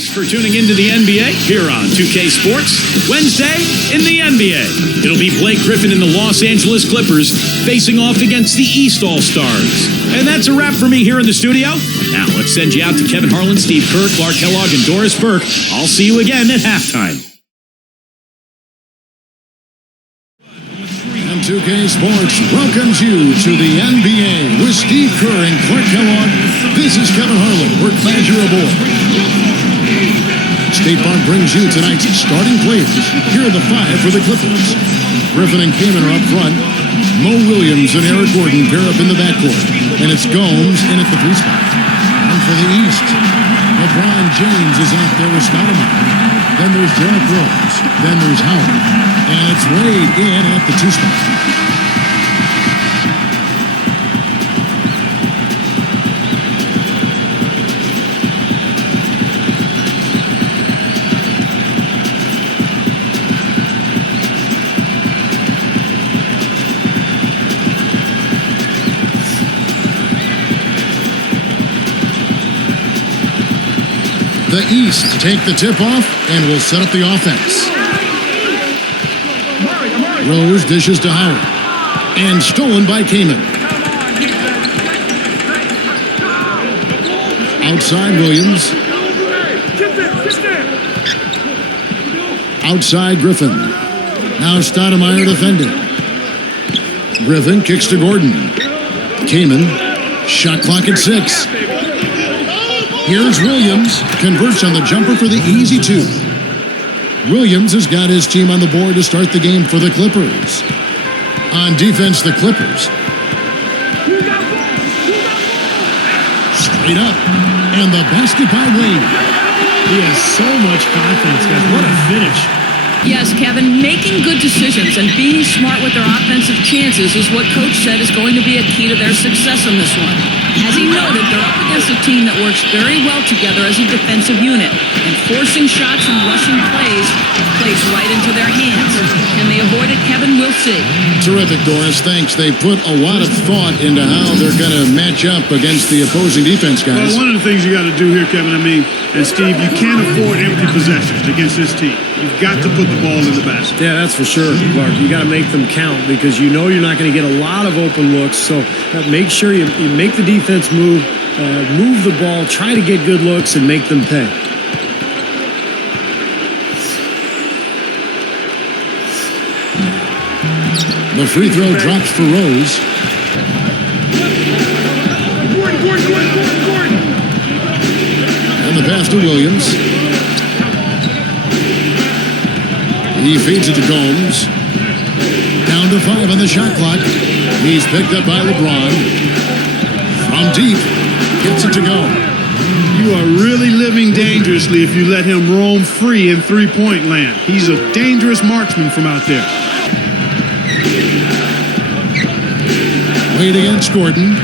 Thanks for tuning into the NBA here on 2K Sports. Wednesday in the NBA. It'll be Blake Griffin and the Los Angeles Clippers facing off against the East All-Stars. And that's a wrap for me here in the studio. Now let's send you out to Kevin Harlan, Steve Kerr, Clark Kellogg, and Doris Burke. I'll see you again at halftime. And 2K Sports welcomes you to the NBA with Steve Kerr and Clark Kellogg. This is Kevin Harlan. We're glad you're aboard. State Farm brings you tonight's starting players. Here are the five for the Clippers. Griffin and Kaman are up front. Mo Williams and Eric Gordon pair up in the backcourt. And it's Gomes in at the 3 spot. And for the East, LeBron James is out there with Stoudemire. Then there's Derrick Rose. Then there's Howard. And it's Wade in at the 2 spot. The East take the tip-off and will set up the offense. Rose dishes to Howard. And stolen by Kaman. Outside Williams. Outside Griffin. Now Stoudemire defending. Griffin kicks to Gordon. Kaman. Shot clock at 6. Here's Williams, converts on the jumper for the easy 2. Williams has got his team on the board to start the game for the Clippers. On defense, the Clippers. Straight up, and the basket by Wade. He has so much confidence, guys. What a finish. Yes, Kevin, making good decisions and being smart with their offensive chances is what Coach said is going to be a key to their success in this one. As he noted, they're up against a team that works very well together as a defensive unit, and forcing shots and rushing plays right into their hands. Can they avoid it, Kevin? We'll see. Terrific, Doris. Thanks. They put a lot of thought into how they're going to match up against the opposing defense, guys. Well, one of the things you got to do here, Kevin, and Steve, you can't afford empty possessions against this team. You've got to put the ball in the basket. Yeah, that's for sure, Clark. You got to make them count because you know you're not going to get a lot of open looks. So make sure you make the defense move the ball, try to get good looks, and make them pay. The free throw drops for Rose. And the pass to Williams. He feeds it to Gomes. Down to 5 on the shot clock. He's picked up by LeBron. From deep, gets it to go. You are really living dangerously if you let him roam free in three-point land. He's a dangerous marksman from out there. Wade against Gordon.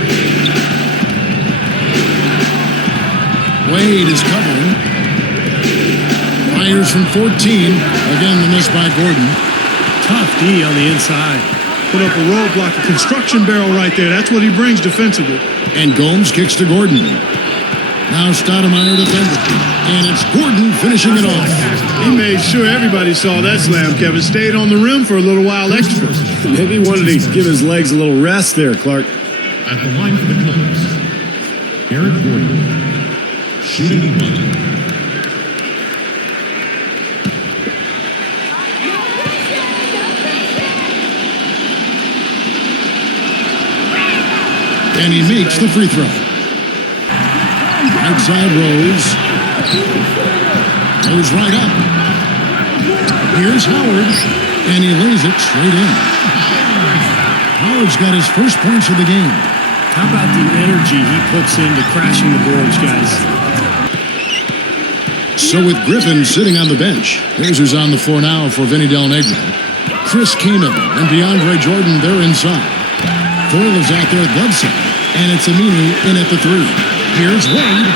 Wade is covering. Fires from 14. Again, the miss by Gordon. Tough D on the inside. Put up a roadblock, a construction barrel right there. That's what he brings defensively. And Gomes kicks to Gordon. Now Stoudemire defending. And it's Gordon finishing it off. He made sure everybody saw that slam, Kevin. Stayed on the rim for a little while extra. Maybe he wanted to give his legs a little rest there, Clark. At the line for the Clippers, Eric Gordon, shooting 1. And he makes the free throw. Outside Rose. Goes right up. Here's Howard. And he lays it straight in. Howard's got his first points of the game. How about the energy he puts into crashing the boards, guys? So with Griffin sitting on the bench, here's who's on the floor now for Vinny Del Negro. Chris Kaman and DeAndre Jordan, they're inside. Foyle is out there at glove side. And it's Aminu in at the 3. Here's Wade.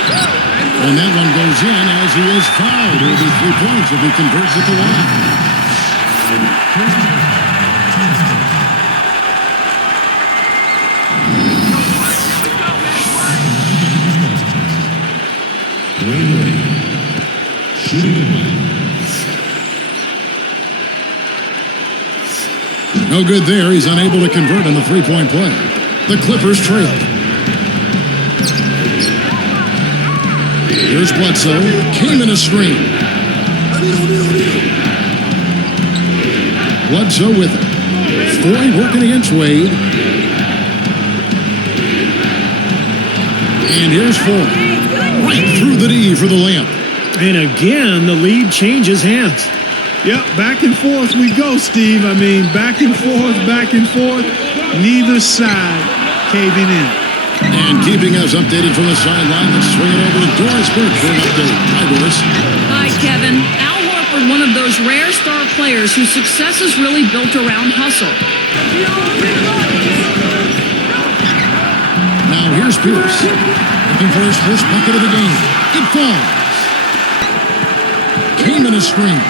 And that one goes in as he is fouled. It'll be 3 points if he converts at the line. No good there. He's unable to convert on the three-point play. The Clippers trail. Here's Bledsoe. Came in a screen. Bledsoe with it. Foy working against Wade. And here's Foy. Right through the D for the layup. And again, the lead changes hands. Yep, back and forth we go, Steve. I mean, back and forth, neither side caving in. And keeping us updated from the sideline, let's swing it over to Doris Burke for an update. Hi, Doris. Hi, Kevin. Al Horford, one of those rare star players whose success is really built around hustle. Now here's Pierce. Looking for his first bucket of the game. It falls. Came in a screen.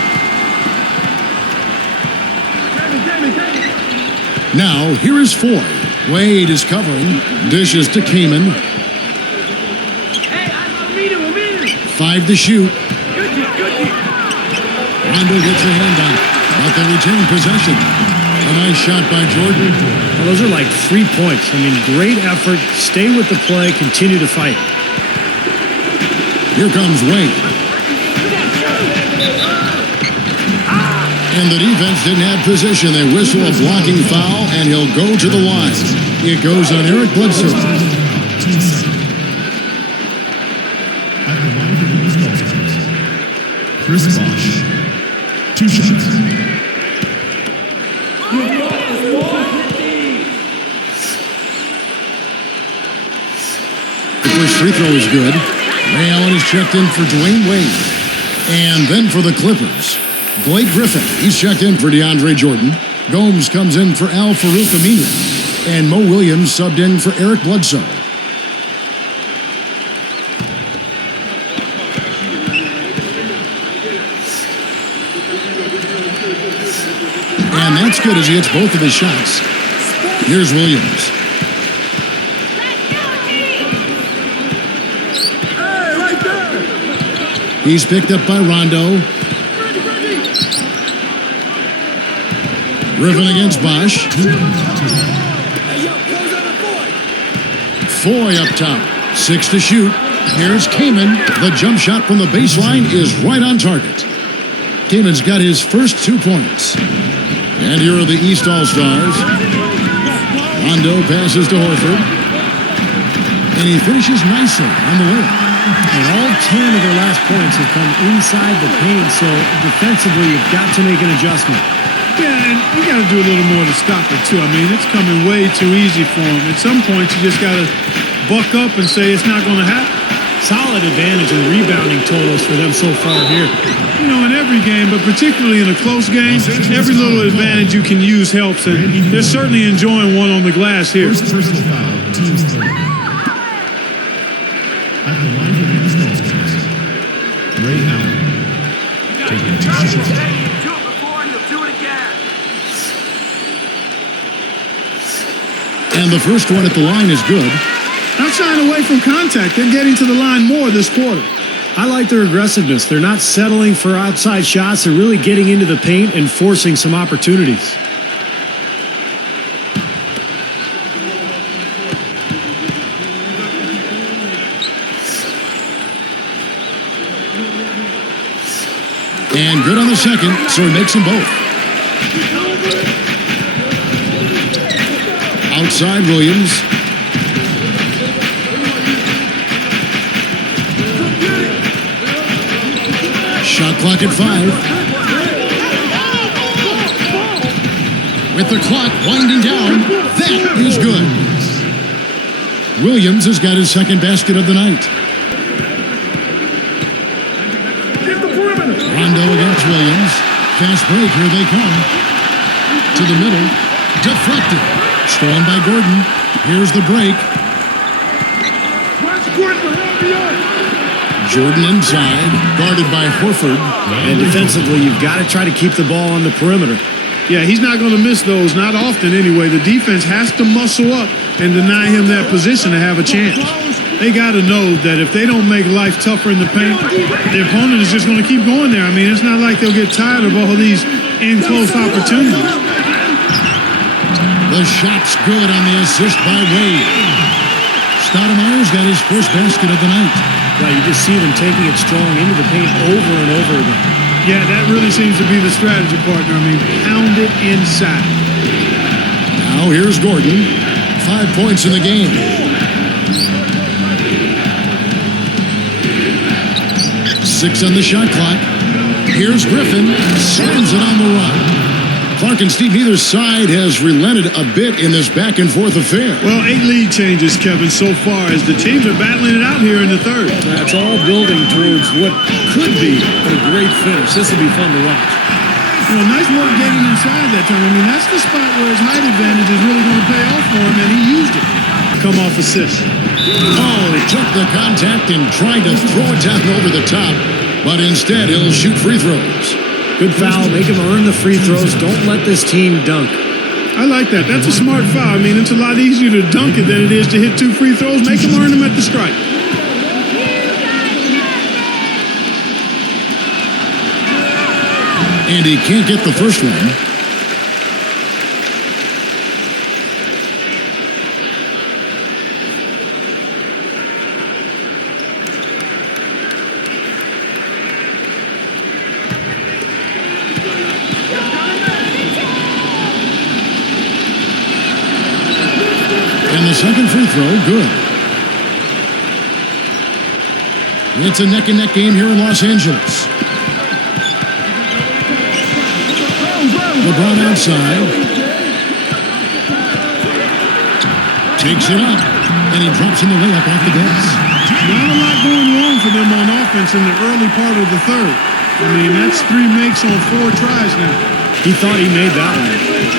Now, here is Foy. Wade is covering. Dishes to Kaman. 5 to shoot. Rondo gets a hand on it, but they retain possession. A nice shot by Jordan. Well, those are like 3 points. I mean, great effort. Stay with the play. Continue to fight. Here comes Wade. And the defense didn't have position. They whistle a blocking foul, and he'll go to the line. It goes on Eric Bledsoe. At the line for the East All-Stars, Chris Bosh. 2 shots. The first free throw is good. Ray Allen is checked in for Dwayne Wade. And then for the Clippers, Blake Griffin. He's checked in for DeAndre Jordan. Gomes comes in for Al Farouk Aminu. And Mo Williams subbed in for Eric Bledsoe. And that's good as he hits both of his shots. Here's Williams. He's picked up by Rondo. Griffin against Bosh. Foy up top. 6 to shoot. Here's Kaman. The jump shot from the baseline is right on target. Kaman's got his first 2 points. And here are the East All-Stars. Rondo passes to Horford. And he finishes nicely on the layup. And all 10 of their last points have come inside the paint, so defensively you've got to make an adjustment. Yeah, and you got to do a little more to stop it, too. I mean, it's coming way too easy for him. At some point, you just got to buck up and say it's not going to happen. Solid advantage in rebounding totals for them so far here. You know, in every game, but particularly in a close game, every little advantage you can use helps, and they're certainly enjoying one on the glass here. First personal foul, team's third. At the line for the East All-Stars, Ray Allen. Taking 2 shots. And the first one at the line is good. Not shying away from contact. They're getting to the line more this quarter. I like their aggressiveness. They're not settling for outside shots. They're really getting into the paint and forcing some opportunities. And good on the second, so he makes them both. Outside Williams. Shot clock at 5. With the clock winding down, that is good. Williams has got his second basket of the night. Rondo against Williams. Fast break, here they come. To the middle. Deflected. Stolen by Gordon. Here's the break. Jordan inside, guarded by Horford. And defensively, you've got to try to keep the ball on the perimeter. Yeah, he's not going to miss those, not often anyway. The defense has to muscle up and deny him that position to have a chance. They got to know that if they don't make life tougher in the paint, the opponent is just going to keep going there. I mean, it's not like they'll get tired of all these in-close opportunities. The shot's good on the assist by Wade. Stoudemire's got his first basket of the night. Yeah, you just see them taking it strong into the paint over and over again. Yeah, that really seems to be the strategy, partner. I mean, pound it inside. Now here's Gordon. 5 points in the game. 6 on the shot clock. Here's Griffin. Slams it on the run. Clark and Steve, neither side has relented a bit in this back-and-forth affair. Well, 8 lead changes, Kevin, so far as the teams are battling it out here in the third. That's all building towards what could be a great finish. This will be fun to watch. You know, nice work getting inside that time. I mean, that's the spot where his height advantage is really going to pay off for him, and he used it. Come off assist. Oh, he took the contact and tried to throw it down over the top, but instead he'll shoot free throws. Good foul. Make him earn the free throws. Don't let this team dunk. I like that. That's a smart foul. I mean, it's a lot easier to dunk it than it is to hit 2 free throws. Make him earn them at the stripe. And he can't get the first one. And the second free throw, good. It's a neck-and-neck game here in Los Angeles. LeBron outside. Takes it up. And he drops in the layup off the glass. Not a lot going wrong for them on offense in the early part of the third. I mean, that's 3 makes on 4 tries now. He thought he made that one.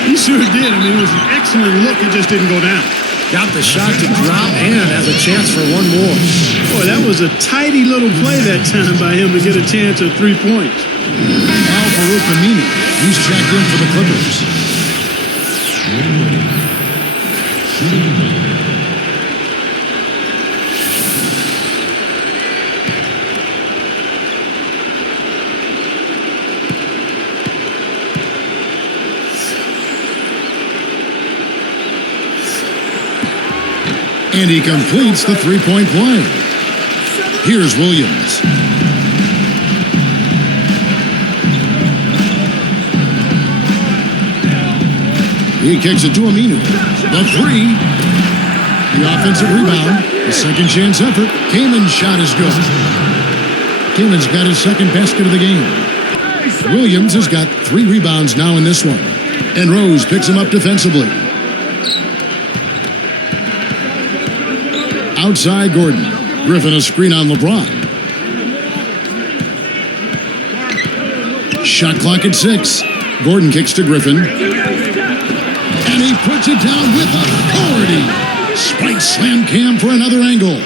He sure did. I mean, it was an excellent look. It just didn't go down. Got the shot to drop and has a chance for one more. Boy, that was a tidy little play that time by him to get a chance at 3 points. Now Farouk Amini. He's checked in for the Clippers. And he completes the three-point play. Here's Williams. He kicks it to Aminu. The 3. The offensive rebound. The second chance effort. Kaman's shot is good. Kaman's got his second basket of the game. Williams has got 3 rebounds now in this one. And Rose picks him up defensively. Outside Gordon. Griffin a screen on LeBron. Shot clock at 6. Gordon kicks to Griffin. And he puts it down with authority. Spike slam Cam for another angle.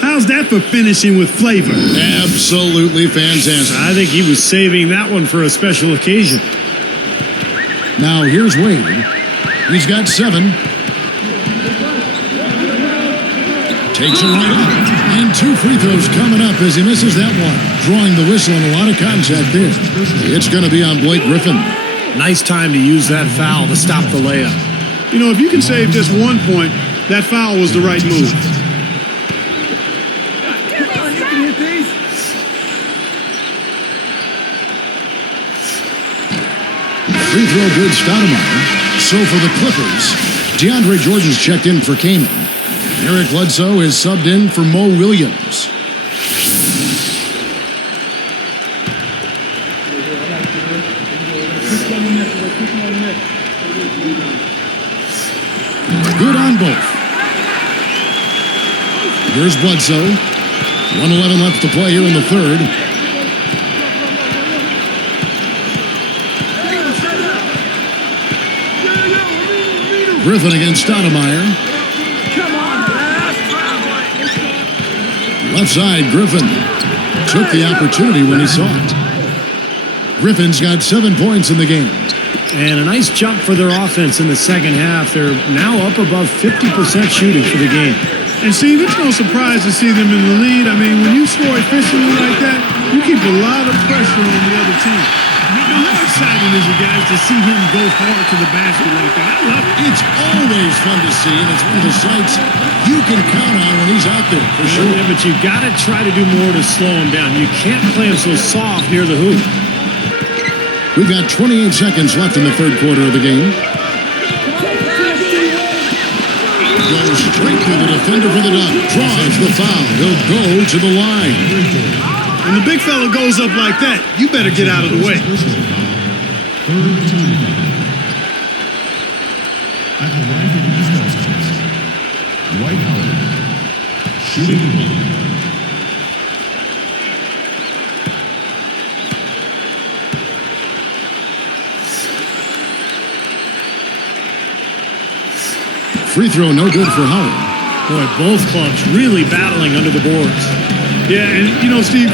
How's that for finishing with flavor? Absolutely fantastic. I think he was saving that one for a special occasion. Now here's Wade. He's got 7. Takes it right up. And 2 free throws coming up as he misses that one. Drawing the whistle and a lot of contact there. It's going to be on Blake Griffin. Nice time to use that foul to stop the layup. You know, if you can save just 1 point, that foul was the right move. Free throw good, Stoudemire. So for the Clippers, DeAndre Jordan's checked in for Kaman. Eric Bledsoe is subbed in for Mo Williams. Good on both. Here's Bledsoe. 1:11 left to play here in the third. Griffin against Stoudemire. Left side, Griffin took the opportunity when he saw it. Griffin's got 7 points in the game. And a nice jump for their offense in the second half. They're now up above 50% shooting for the game. And Steve, it's no surprise to see them in the lead. I mean, when you score efficiently like that, you keep a lot of pressure on the other team. Now, how exciting is it, guys, to see him go hard to the basket like that? I love it. It's always fun to see, and it's one of the sights you can count on when he's out there, for sure. Yeah, but you've got to try to do more to slow him down. You can't play him so soft near the hoop. We've got 28 seconds left in the third quarter of the game. Goes straight to the defender for the dunk. Draws the foul. He'll go to the line. When the big fella goes up like that, you better get out of the way. Third team foul. At the line for the East Boston, Dwight Howard. Shooting one. Free throw no good for Howard. Boy, both clubs really battling under the boards. Yeah, and you know, Steve,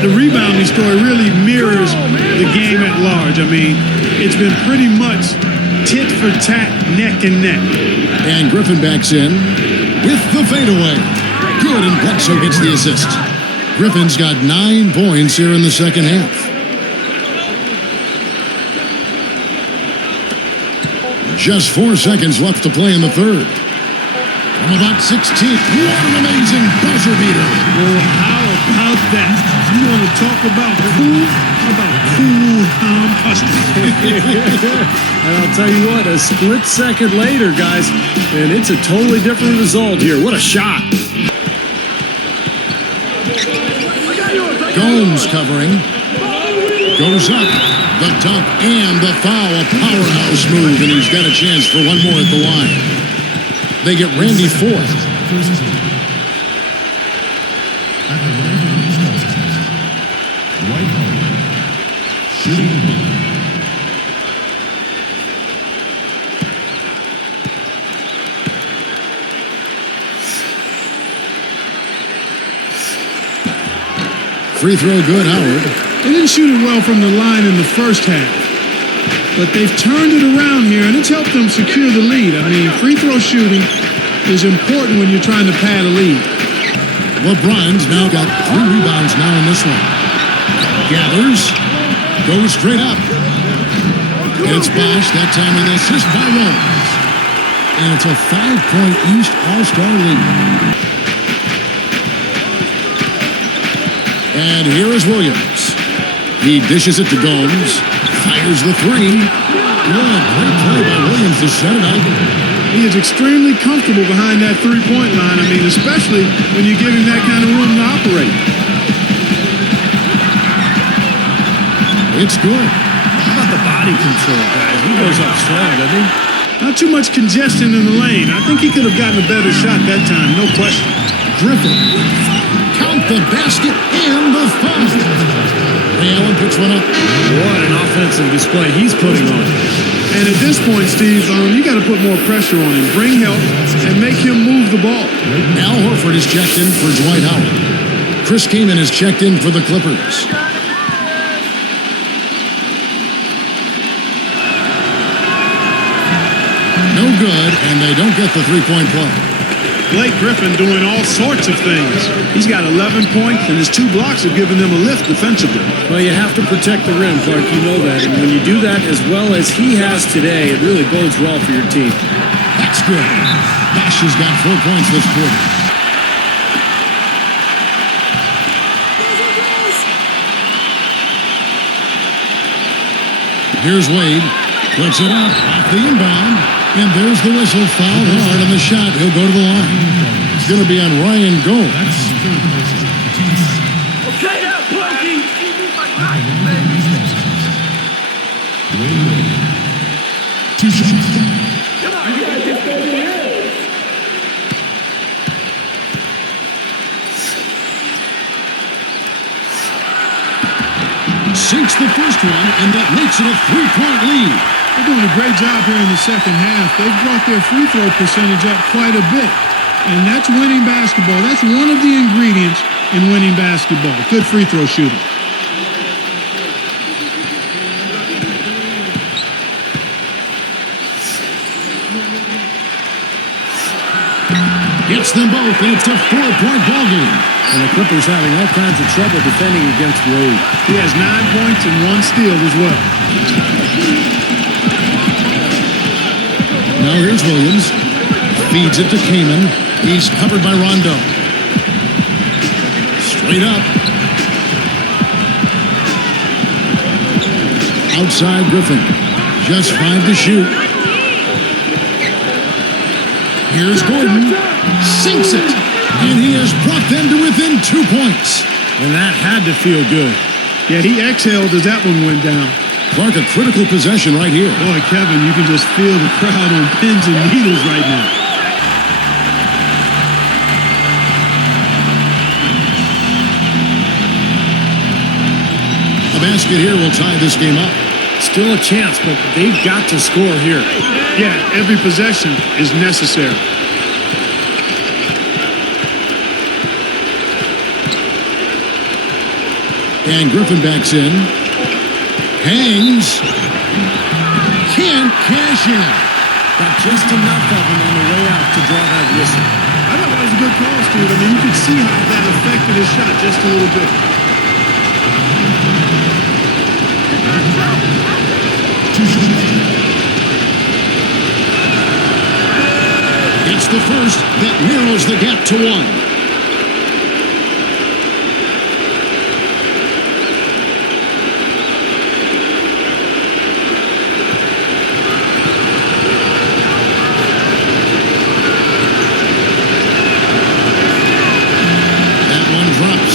the rebounding story really mirrors the game at large. I mean, it's been pretty much tit for tat, neck and neck. And Griffin backs in with the fadeaway. Good, and Bledsoe gets the assist. Griffin's got 9 points here in the second half. Just 4 seconds left to play in the third. From about 16, what an amazing buzzer beater. Well, how about that? You want to talk about cool? How about cool Tom Custom? And I'll tell you what, a split second later, guys, and it's a totally different result here. What a shot. Gomes covering. Goes up. The dunk and the foul. A powerhouse move, and he's got a chance for one more at the line. They get Randy fourth. First team. At the line for the East Boston, Dwight Howard. Shooting one. Free throw good, Howard. They didn't shoot it well from the line in the first half, but they've turned it around here, and it's helped them secure the lead. I mean, free throw shooting is important when you're trying to pad a lead. LeBron's now got 3 rebounds now in this one. Gathers, goes straight up. It's Bosh, that time with the assist by Rose. And it's a 5-point East All-Star lead. And here is Williams. He dishes it to Gomes. Fires the 3. Good, great play by Williams to set it up. He is extremely comfortable behind that three-point line. I mean, especially when you give him that kind of room to operate. It's good. How about the body control, guys? He goes up strong, doesn't he? Not too much congestion in the lane. I think he could have gotten a better shot that time, no question. Griffin. Count the basket and the foul. Allen puts one up. What an offensive display he's putting on. And at this point, Steve, you got to put more pressure on him, bring help, and make him move the ball. Al Horford is checked in for Dwight Howard. Chris Kaman is checked in for the Clippers. No good, and they don't get the three-point play. Blake Griffin doing all sorts of things. He's got 11 points, and his 2 blocks have given them a lift defensively. Well, you have to protect the rim, Clark. You know that. And when you do that as well as he has today, it really bodes well for your team. That's good. Bosh has got 4 points this quarter. Here's Wade. Puts it up off the inbound. And there's the whistle. Fouled hard on the shot. He'll go to the line. It's going to be on Ryan Gomes. Okay, now, Blakey. Wade. 2 shots. Come on, you gotta get baby in. Sinks the first one, and that makes it a 3-point lead. They're doing a great job here in the second half. They've brought their free throw percentage up quite a bit. And that's winning basketball. That's one of the ingredients in winning basketball. Good free throw shooting. Gets them both, and it's a 4-point ball game. And the Clippers having all kinds of trouble defending against Wade. He has 9 points and 1 steal as well. Now here's Williams. Feeds it to Kamen. He's covered by Rondo. Straight up. Outside Griffin. Just 5 to shoot. Here's Gordon. Sinks it. And he has brought them to within 2 points. And that had to feel good. Yeah, he exhaled as that one went down. Clark, a critical possession right here. Boy, Kevin, you can just feel the crowd on pins and needles right now. A basket here will tie this game up. Still a chance, but they've got to score here. Yeah, every possession is necessary. And Griffin backs in. Hangs. Can't cash in. Got just enough of them on the way out to draw that whistle. I thought that was a good call, Steve. I mean, you could see how that affected his shot just a little bit. It's the first that narrows the gap to 1.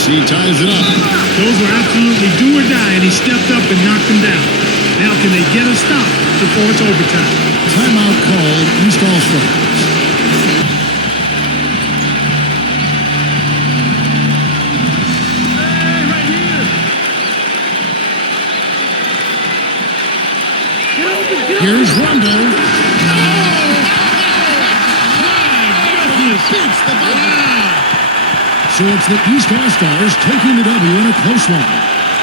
He ties it up. Those were absolutely do or die, and he stepped up and knocked them down. Now can they get a stop before it's overtime? Timeout called. East All-Stars. Here's Rondo. Beats the ball. So it's the East All-Stars taking the W in a close one.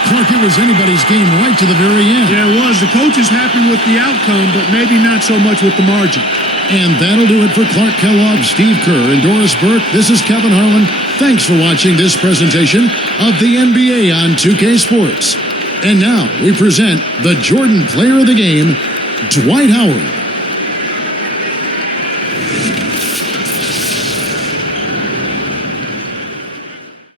Clark, it was anybody's game right to the very end. Yeah, it was. The coach is happy with the outcome, but maybe not so much with the margin. And that'll do it for Clark Kellogg, Steve Kerr, and Doris Burke. This is Kevin Harlan. Thanks for watching this presentation of the NBA on 2K Sports. And now we present the Jordan Player of the Game, Dwight Howard.